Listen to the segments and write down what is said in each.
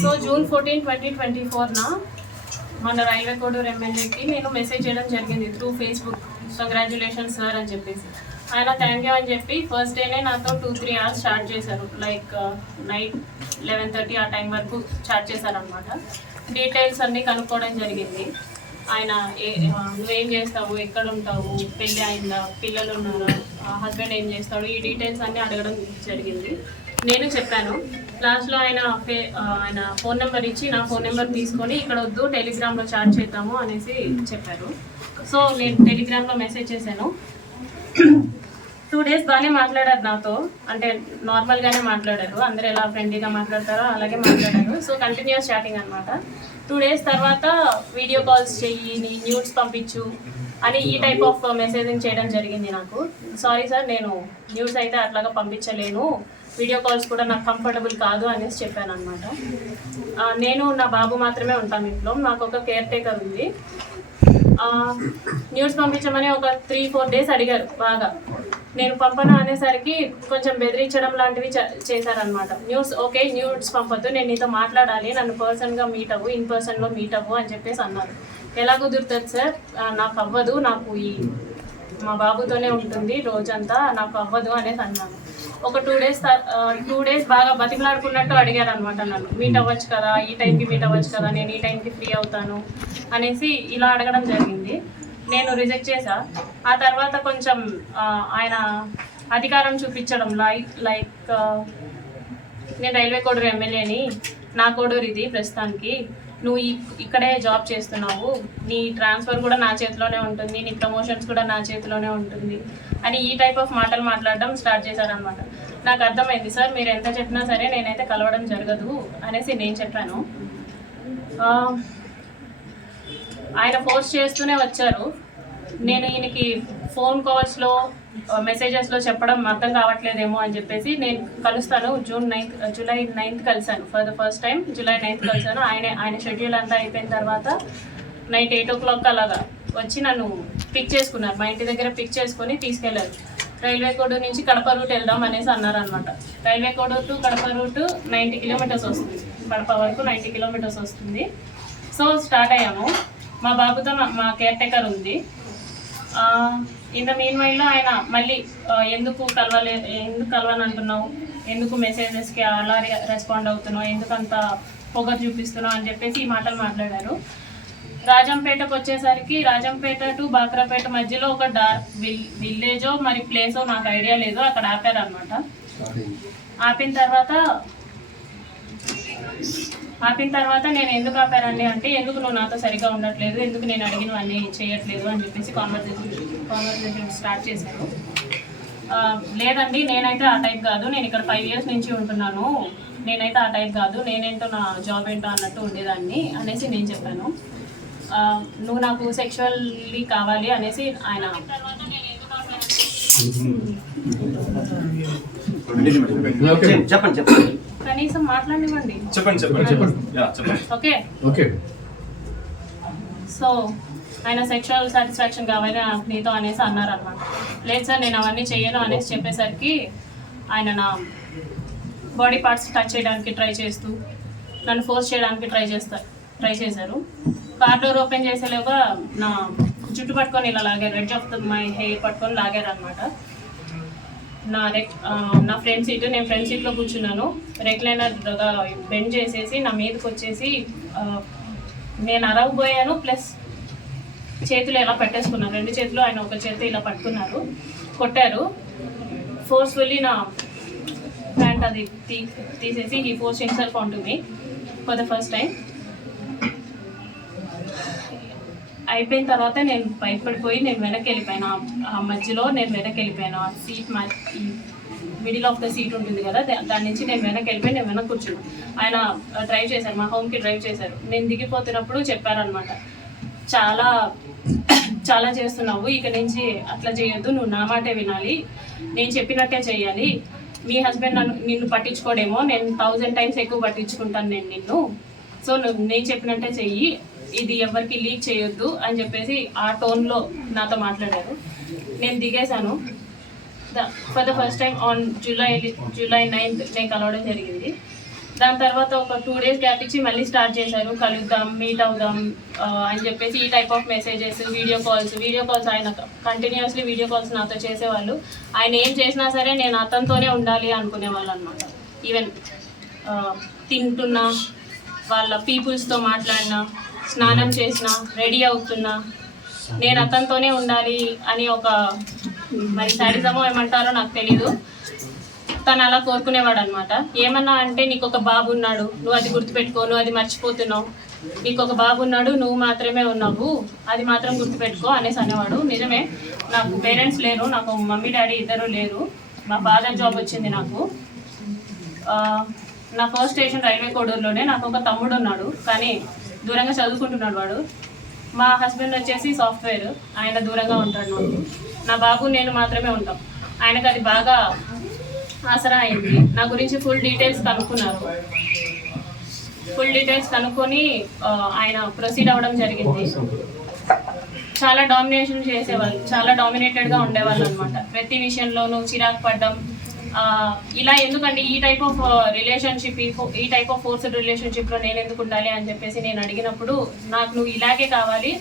So June 14, 2024 మన railway Koduru ఎమ్మెల్యేకి నేను మెసేజ్ చేయడం జరిగింది త్రూ ఫేస్బుక్. కంగ్రాచ్యులేషన్స్ సార్ అని చెప్పేసి ఆయన థ్యాంక్ యూ అని చెప్పి ఫస్ట్ డేనే నాతో 2-3 hours స్టార్ట్ చేశారు. లైక్ నైట్ 11:30 ఆ టైం వరకు స్టార్ట్ చేశారనమాట. డీటెయిల్స్ అన్నీ కనుక్కోవడం జరిగింది. ఆయన నువ్వేం చేస్తావు, ఎక్కడ ఉంటావు, పెళ్ళి అయిందా, పిల్లలు ఉన్నారా, హస్బెండ్ ఏం చేస్తాడు, ఈ డీటెయిల్స్ అన్నీ అడగడం జరిగింది. నేను చెప్పాను. లాస్ట్లో ఆయన ఫోన్ నెంబర్ ఇచ్చి నా ఫోన్ నెంబర్ తీసుకొని ఇక్కడ వద్దు టెలిగ్రామ్లో చాట్ చేద్దాము అనేసి చెప్పారు. సో నేను టెలిగ్రామ్లో మెసేజ్ చేశాను. 2 days బాగానే మాట్లాడారు నాతో, అంటే నార్మల్గానే మాట్లాడారు. అందరూ ఎలా ఫ్రెండ్లీగా మాట్లాడతారో అలాగే మాట్లాడారు. సో కంటిన్యూస్ చాటింగ్ అనమాట. 2 days తర్వాత వీడియో కాల్స్ చెయ్యి, నీ న్యూడ్స్ పంపించు అని ఈ టైప్ ఆఫ్ మెసేజింగ్ చేయడం జరిగింది నాకు. సారీ సార్, నేను న్యూస్ అయితే అట్లాగా పంపించలేను, వీడియో కాల్స్ కూడా నాకు కంఫర్టబుల్ కాదు అనేసి చెప్పాను అనమాట. నేను నా బాబు మాత్రమే ఉంటాం ఇంట్లో, నాకు ఒక కేర్ టేకర్ ఉంది. న్యూస్ పంపించమని ఒక 3-4 days అడిగారు బాగా. నేను పంపను అనేసరికి కొంచెం బెదిరించడం లాంటివి చేశారనమాట. ఓకే న్యూస్ పంపొద్దు, నేను నీతో మాట్లాడాలి, నన్ను పర్సన్గా మీట్ అవ్వు, ఇన్ పర్సన్లో మీట్ అవ్వు అని చెప్పేసి అన్నారు. ఎలా కుదురుతుంది సార్, నాకు అవ్వదు, నాకు మా బాబుతోనే ఉంటుంది రోజంతా, నాకు అవ్వదు అనేసి అన్నాను. ఒక 2 days బాగా బతిమలాడుకున్నట్టు అడిగారు అనమాట నన్ను. మీట్ అవ్వచ్చు కదా, ఈ టైంకి మీట్ అవ్వచ్చు కదా, నేను ఈ టైంకి ఫ్రీ అవుతాను అనేసి ఇలా అడగడం జరిగింది. నేను రిజెక్ట్ చేశా. ఆ తర్వాత కొంచెం ఆయన అధికారం చూపించడం లైక్ నేను రైల్వే కోడూరు ఎమ్మెల్యేని, నా కోడూరు ఇది ప్రస్తుతానికి, నువ్వు ఇక్కడే జాబ్ చేస్తున్నావు, నీ ట్రాన్స్ఫర్ కూడా నా చేతిలోనే ఉంటుంది, నీ ప్రమోషన్స్ కూడా నా చేతిలోనే ఉంటుంది అని ఈ టైప్ ఆఫ్ మాటలు మాట్లాడడం స్టార్ట్ చేశారనమాట. నాకు అర్థమైంది సార్, మీరు ఎంత చెప్పినా సరే నేనైతే కలవడం జరగదు అనేసి నేను చెప్పాను. ఆయన ఫోర్స్ చేస్తూనే వచ్చారు. నేను ఈయనకి ఫోన్ కాల్స్లో మెసేజెస్లో చెప్పడం అర్థం కావట్లేదేమో అని చెప్పేసి నేను కలుస్తాను. జూలై 9th కలిశాను. For the first time July 9th కలిశాను. ఆయన షెడ్యూల్ అంతా అయిపోయిన తర్వాత నైట్ 8 o'clock అలాగా వచ్చి నన్ను పిక్ చేసుకున్నారు. మా ఇంటి దగ్గర పిక్ చేసుకొని తీసుకెళ్లారు. రైల్వే కోడూరు నుంచి కడప రూట్ వెళ్దాం అనేసి అన్నారనమాట. Railway Koduru to Kadapa route 90 kilometers వస్తుంది, కడప వరకు 90 kilometers వస్తుంది. సో స్టార్ట్ అయ్యాము. మా బాబుతో మా కేర్ టేకర్ ఉంది. ఇన్ ద మీన్ వైల్లో ఆయన మళ్ళీ ఎందుకు కలవని అంటున్నావు, ఎందుకు మెసేజెస్కి అలా రెస్పాండ్ అవుతున్నావు, ఎందుకంత పొగరు చూపిస్తున్నావు అని చెప్పేసి ఈ మాటలు మాట్లాడారు. రాజంపేటకు వచ్చేసరికి రాజంపేట టు బాక్రాపేట మధ్యలో ఒక విలేజో మరి ప్లేసో నాకు ఐడియా లేదు, అక్కడ ఆపారనమాట. ఆపిన తర్వాత నేను ఎందుకు ఆపారండి అంటే, ఎందుకు నువ్వు నాతో సరిగా ఉండట్లేదు, ఎందుకు నేను అడిగినవన్నీ చేయట్లేదు అని చెప్పేసి కాన్వర్సేషన్ స్టార్ట్ చేశాను. లేదండి నేనైతే ఆ టైప్ కాదు, నేను ఇక్కడ 5 years నుంచి ఉంటున్నాను, నేనైతే ఆ టైప్ కాదు, నేనేంటో నా జాబ్ ఏంటో అన్నట్టు ఉండేదాన్ని అనేసి నేను చెప్పాను. నువ్వు నాకు సెక్షువల్లీ కావాలి అనేసి ఆయన చెప్పండి కనీసం మాట్లాడివ్వండి. ఓకే సో ఆయన సెక్షువల్ సాటిస్ఫాక్షన్ కావాలి నీతో అనేసి అన్నారు అనమాట. లేదు సార్ నేను అవన్నీ చేయను అనేసి చెప్పేసరికి ఆయన నా బాడీ పార్ట్స్ టచ్ చేయడానికి ట్రై చేస్తూ నన్ను ఫోర్స్ చేయడానికి ట్రై చేశారు. కార్ డోర్ ఓపెన్ చేసేలోగా నా జుట్టు పట్టుకొని ఇలా లాగారు, ఎడ్జ్ ఆఫ్ మై హెయిర్ పట్టుకొని లాగారు అనమాట. నా ఫ్రంట్ సీట్, నేను ఫ్రంట్ సీట్లో కూర్చున్నాను. రెక్లైనర్ బెండ్ చేసేసి నా మీదకి వచ్చేసి నేను అరవబోయాను, ప్లస్ చేతులు ఇలా పెట్టేసుకున్నాను, 2 చేతులు. ఆయన ఒక చేతి ఇలా పట్టుకున్నారు, కొట్టారు ఫోర్స్ఫుల్లీ. నా ప్యాంట్ అది తీసేసి he force himself on to me for the first time. అయిపోయిన తర్వాత నేను భయపడిపోయి నేను వెనక్కి వెళ్ళిపోయాను. ఆ మధ్యలో నేను వెనక్కి వెళ్ళిపోయాను. ఆ seat middle of the seat ఉంటుంది కదా, దాని నుంచి నేను వెనక్కి వెళ్ళిపోయి నేను వెనక్కి కూర్చున్నాను. ఆయన డ్రైవ్ చేశారు, మా హోమ్కి డ్రైవ్ చేశారు. నేను దిగిపోతున్నప్పుడు చెప్పారనమాట, చాలా చేస్తున్నావు, ఇక నుంచి అట్లా చేయొద్దు, నువ్వు నా మాటే వినాలి, నేను చెప్పినట్టే చేయాలి. మీ హస్బెండ్ నిన్ను పట్టించుకోడేమో, నేను 1000 times ఎక్కువ పట్టించుకుంటాను నేను నిన్ను, సో నేను చెప్పినట్టే చెయ్యి, ఇది ఎవరికి లీక్ చేయొద్దు అని చెప్పేసి ఆ టోన్లో నాతో మాట్లాడారు. నేను దిగేశాను. For the first time on July 9th నేను కలవడం జరిగింది. దాని తర్వాత ఒక 2 days గ్యాప్ ఇచ్చి మళ్ళీ స్టార్ట్ చేశారు, కలుద్దాం, మీట్ అవుదాం అని చెప్పేసి ఈ type of messages, video calls ఆయన కంటిన్యూస్లీ వీడియో కాల్స్ నాతో చేసేవాళ్ళు. ఆయన ఏం చేసినా సరే నేను అతనితోనే ఉండాలి అనుకునేవాళ్ళు అనమాట. ఈవెన్ తింటున్నా, వాళ్ళ పీపుల్స్తో మాట్లాడినా, స్నానం చేసినా, రెడీ అవుతున్నా నేను అతనితోనే ఉండాలి అని ఒక మరి సాడిజమో ఏమంటారో నాకు తెలీదు, తను అలా కోరుకునేవాడు అనమాట. ఏమన్నా అంటే నీకు ఒక బాబు ఉన్నాడు, నువ్వు అది గుర్తుపెట్టుకో, నువ్వు అది మర్చిపోతున్నావు, నీకు ఒక బాబు ఉన్నాడు, నువ్వు మాత్రమే ఉన్నావు, అది మాత్రం గుర్తుపెట్టుకో అనేసి అనేవాడు. నిజమే, నాకు పేరెంట్స్ లేరు, నాకు మమ్మీ డాడీ ఇద్దరు లేరు. మా ఫాదర్ జాబ్ వచ్చింది నాకు. నా ఫస్ట్ స్టేషన్ రైల్వే కోడూరులోనే. నాకు ఒక తమ్ముడు ఉన్నాడు, కానీ దూరంగా చదువుకుంటున్నాడు వాడు. మా హస్బెండ్ వచ్చేసి సాఫ్ట్వేర్, ఆయన దూరంగా ఉంటాడు నాకు. నా బాబు నేను మాత్రమే ఉంటాం. ఆయనకు అది బాగా ఆసరా అయింది. నా గురించి ఫుల్ డీటెయిల్స్ కనుక్కొని ఆయన ప్రొసీడ్ అవ్వడం జరిగింది. చాలా డామినేషన్ చేసేవాళ్ళు, చాలా డామినేటెడ్గా ఉండేవాళ్ళు అనమాట. ప్రతి విషయంలోనూ చిరాకు పడ్డం, ఇలా ఎందుకంటే ఈ టైప్ ఆఫ్ రిలేషన్షిప్, ఈ టైప్ ఆఫ్ ఫోర్స్డ్ రిలేషన్షిప్లో నేను ఎందుకు ఉండాలి అని చెప్పేసి నేను అడిగినప్పుడు, నాకు నువ్వు ఇలాగే కావాలి,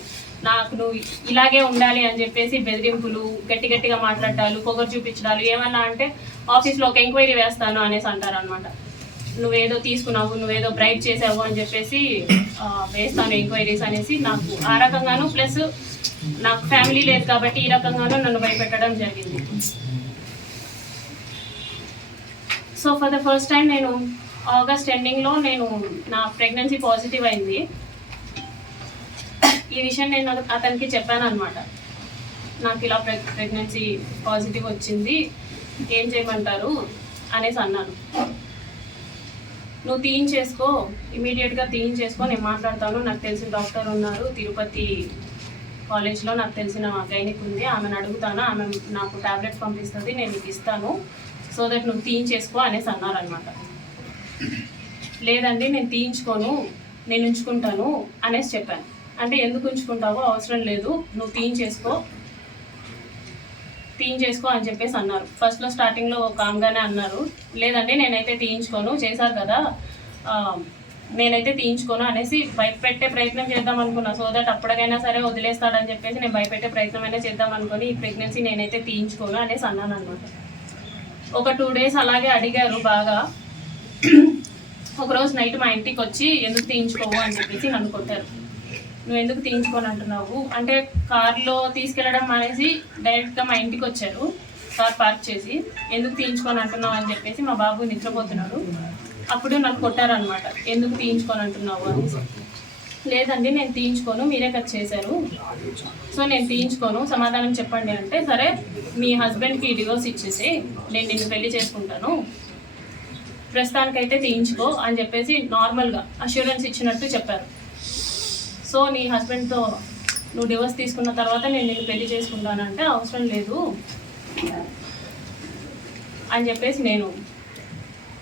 నాకు నువ్వు ఇలాగే ఉండాలి అని చెప్పేసి బెదిరింపులు, గట్టిగా మాట్లాడాలు, పొగరు చూపించడాలు, ఏమన్నా అంటే ఆఫీస్లో ఒక ఎంక్వైరీ వేస్తాను అనేసి అంటారు అనమాట. నువ్వేదో తీసుకున్నావు, నువ్వేదో బ్రైబ్ చేసావు అని చెప్పేసి వేస్తాను ఎంక్వైరీస్ అనేసి, నాకు ఆ రకంగాను, ప్లస్ నాకు ఫ్యామిలీ లేదు కాబట్టి ఈ రకంగాను నన్ను భయపెట్టడం జరిగింది. So for the first time నేను ఆగస్ట్ ఎండింగ్లో నా ప్రెగ్నెన్సీ పాజిటివ్ అయింది. ఈ విషయం నేను అతనికి చెప్పాను అనమాట. నాకు ఇలా ప్రెగ్నెన్సీ పాజిటివ్ వచ్చింది, ఏం చేయమంటారు అనేసి అన్నాను. నువ్వు తీయించేసుకో, ఇమీడియట్గా తీయించేసుకో, నేను మాట్లాడతాను, నాకు తెలిసిన డాక్టర్ ఉన్నారు తిరుపతి కాలేజ్లో, నాకు తెలిసిన గైనిక్ ఉంది, ఆమెను అడుగుతాను, ఆమె నాకు టాబ్లెట్స్ పంపిస్తుంది, నేను నీకు ఇస్తాను, సో దట్ నువ్వు తీయించేసుకో అనేసి అన్నారనమాట. లేదండి నేను తీయించుకోను, నేను ఉంచుకుంటాను అనేసి చెప్పాను. అంటే ఎందుకు ఉంచుకుంటావో, అవసరం లేదు, నువ్వు తీయించేసుకో అని చెప్పేసి అన్నారు. ఫస్ట్లో స్టార్టింగ్లో కామ్గానే అన్నారు, లేదండి నేనైతే తీయించుకోను, చేశారు కదా, నేనైతే తీయించుకోను అనేసి భయపెట్టే ప్రయత్నం చేద్దాం అనుకున్నా. సో దట్ అప్పటికైనా సరే వదిలేస్తాడని చెప్పేసి నేను భయపెట్టే ప్రయత్నం అయినా చేద్దాం అనుకుని ఈ ప్రెగ్నెన్సీ నేనైతే తీయించుకోను అనేసి అన్నాను అనమాట. ఒక 2 days అలాగే అడిగారు బాగా. ఒకరోజు నైట్ మా ఇంటికి వచ్చి ఎందుకు తీయించుకోవు అని చెప్పేసి నన్ను కొట్టారు. నువ్వు ఎందుకు తీయించుకొని అంటున్నావు అంటే, కార్లో తీసుకెళ్ళడం అనేసి డైరెక్ట్గా మా ఇంటికి వచ్చారు, కార్ పార్క్ చేసి, ఎందుకు తీయించుకొని అంటున్నావు అని చెప్పేసి, మా బాబు నిద్రపోతున్నాడు, అప్పుడు నన్ను కొట్టారనమాట. ఎందుకు తీయించుకొని అంటున్నావు అనేసి. లేదండి నేను తీయించుకోను, మీరే కట్ చేశారు, సో నేను తీయించుకోను, సమాధానం చెప్పండి అంటే, సరే మీ హస్బెండ్కి డివోర్స్ ఇచ్చేసి నేను నిన్ను పెళ్లి చేసుకుంటాను, ప్రస్తుతానికైతే తీయించుకో అని చెప్పేసి నార్మల్గా అష్యూరెన్స్ ఇచ్చినట్టు చెప్పారు. సో నీ హస్బెండ్తో నువ్వు డివోర్స్ తీసుకున్న తర్వాత నేను నిన్ను పెళ్లి చేసుకుంటానంటే, అవసరం లేదు అని చెప్పేసి నేను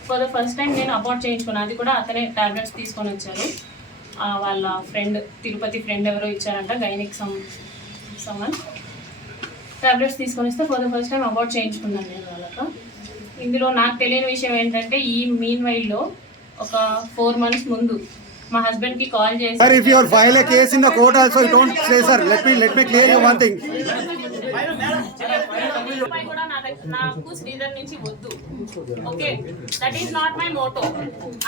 ఫర్ ద ఫస్ట్ టైం నేను అబార్ట్ చేయించుకున్నాను. అది కూడా అతనే టాబ్లెట్స్ తీసుకొని వచ్చారు, వాళ్ళ ఫ్రెండ్, తిరుపతి ఫ్రెండ్ ఎవరో ఇచ్చారంట, గైనిక్ సమ్మన్ టాబ్లెట్స్ తీసుకొని వస్తే for the first time abort చేయించుకున్నాను నేను వాళ్ళతో. ఇందులో నాకు తెలియని విషయం ఏంటంటే, ఈ మీన్ వైల్లో ఒక 4 months ముందు మా హస్బెండ్కి కాల్ చేసి, Sir, if you file a case in the court also, you don't say, sir. Let me clear you one thing. కూడా నాకు శ్రీధర్ నుంచి వద్దు, okay, that is not my Moto.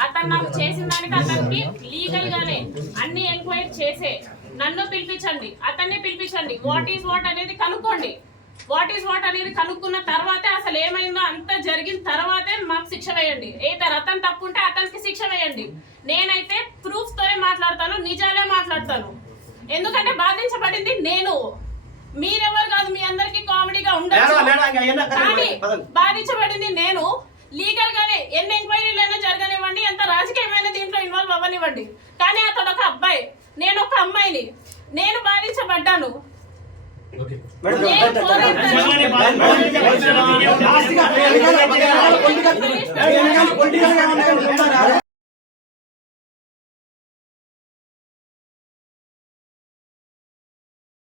అతను నాకు చేసిన దానికి అతనికి లీగల్ గానే అన్ని ఎంక్వైరీ చేసే నన్ను పిలిపించండి, అతన్ని పిలిపించండి, వాట్ ఈస్ వాట్ అనేది కనుక్కోండి. వాట్ ఈస్ వాట్ అనేది కనుక్కున్న తర్వాతే, అసలు ఏమైందో అంత జరిగిన తర్వాతే మాకు శిక్ష వేయండి. ఏదైనా అతను తప్పు ఉంటే అతనికి శిక్ష వేయండి. నేనైతే ప్రూఫ్ తోనే మాట్లాడతాను, నిజాలే మాట్లాడతాను. ఎందుకంటే బాధించబడింది నేను, మీరెవరు కాదు. మీ అందరికి కామెడీగా ఉండొచ్చు, కానీ బాధించబడింది నేను. లీగల్ గానే ఎన్ని ఎంక్వైరీలైనా జరగనివ్వండి, ఎంత రాజకీయమైన దీంట్లో ఇన్వాల్వ్ అవ్వనివ్వండి, కానీ అతను ఒక అబ్బాయి, నేను ఒక అమ్మాయిని, నేను బాధించబడ్డాను.